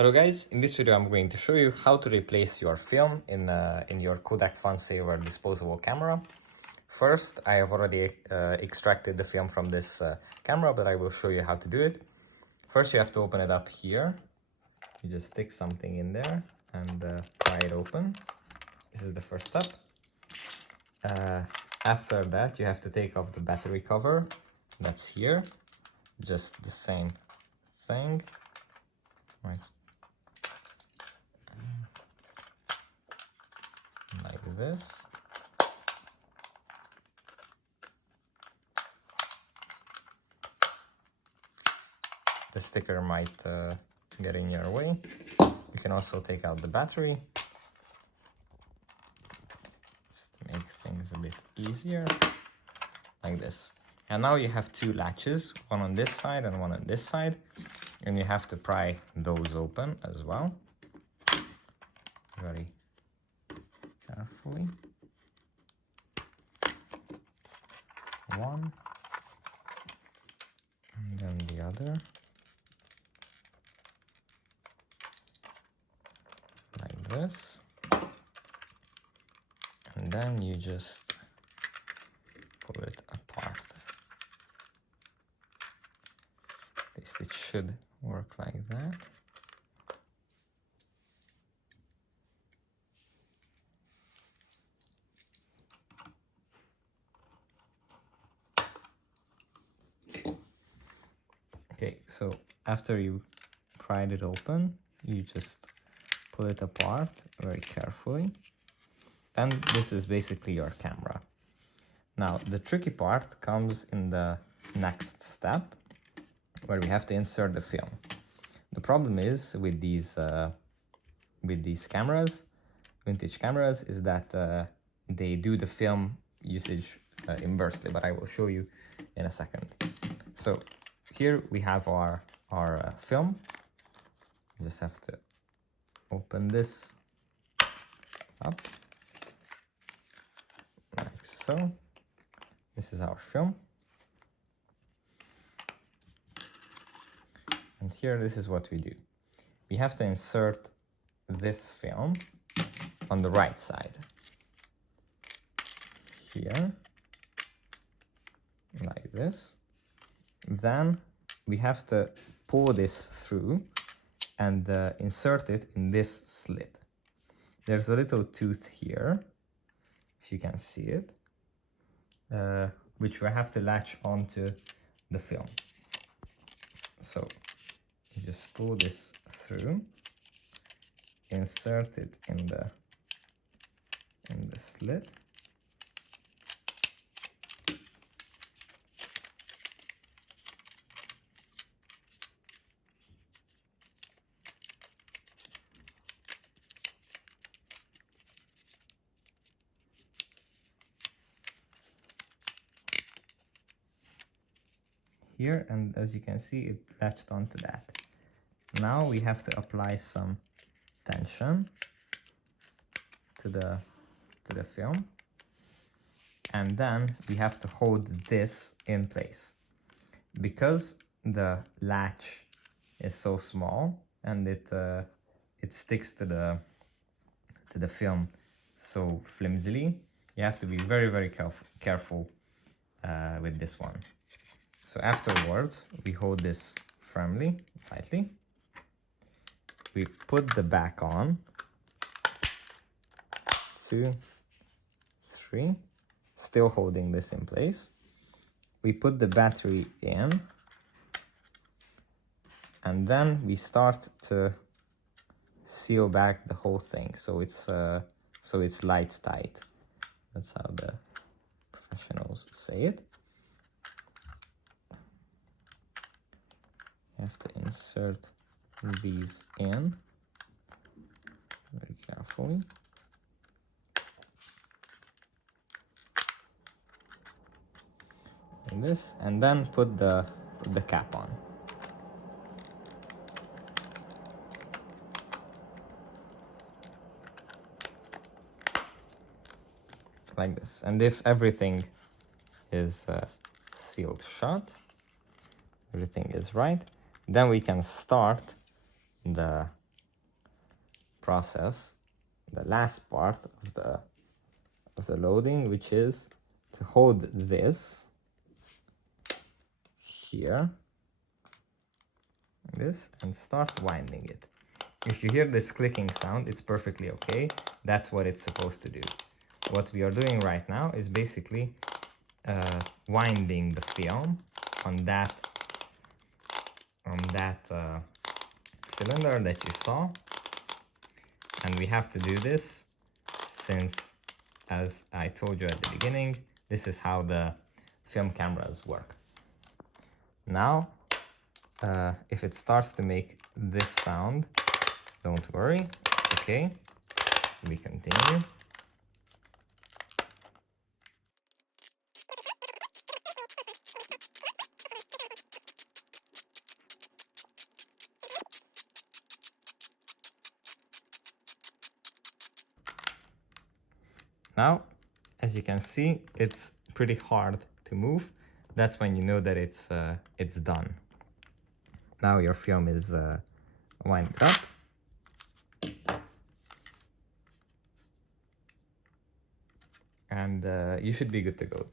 Hello guys, in this video I'm going to show you how to replace your film in your Kodak FunSaver disposable camera. First, I have already extracted the film from this camera, but I will show you how to do it. First, you have to open it up here. You just stick something in there and pry it open. This is the first step. After that, you have to take off the battery cover. That's here. Just the same thing. Right. Like this. The sticker might get in your way. You can also take out the battery, just to make things a bit easier, like this. And now you have two latches, one on this side and one on this side, and you have to pry those open as well, very carefully. One, and then the other. Like this. And then you just pull it apart. At least it should work like that. Okay, so after you pried it open, you just pull it apart very carefully. And this is basically your camera. Now, the tricky part comes in the next step, where we have to insert the film. The problem is with these cameras, vintage cameras, is that they do the film usage inversely, but I will show you in a second. So here we have our film. You just have to open this up, like so. This is our film. And here, this is what we do. We have to insert this film on the right side. Here, like this. Then we have to pull this through and insert it in this slit. There's a little tooth here, if you can see it, which we have to latch onto the film. So you just pull this through, insert it in the slit. Here, and as you can see, it latched onto that. Now we have to apply some tension to the film, and then we have to hold this in place. Because the latch is so small and it sticks to the film so flimsily, you have to be very, very careful with this one. So afterwards, we hold this firmly, tightly. We put the back on. 2, 3. Still holding this in place. We put the battery in. And then we start to seal back the whole thing. So it's light tight. That's how the professionals say it. You have to insert these in very carefully. Like this, and then put the cap on. Like this. And if everything is sealed shut, everything is right, then we can start the process the last part of the loading, which is to hold this here, this, and start winding it. If you hear this clicking sound, it's perfectly okay. That's what it's supposed to do. What we are doing right now is basically winding the film on that cylinder that you saw, and we have to do this since, as I told you at the beginning, this is how the film cameras work. Now, if it starts to make this sound, don't worry, okay, we continue. Now, as you can see, it's pretty hard to move. That's when you know that it's done. Now your film is winded up. And you should be good to go.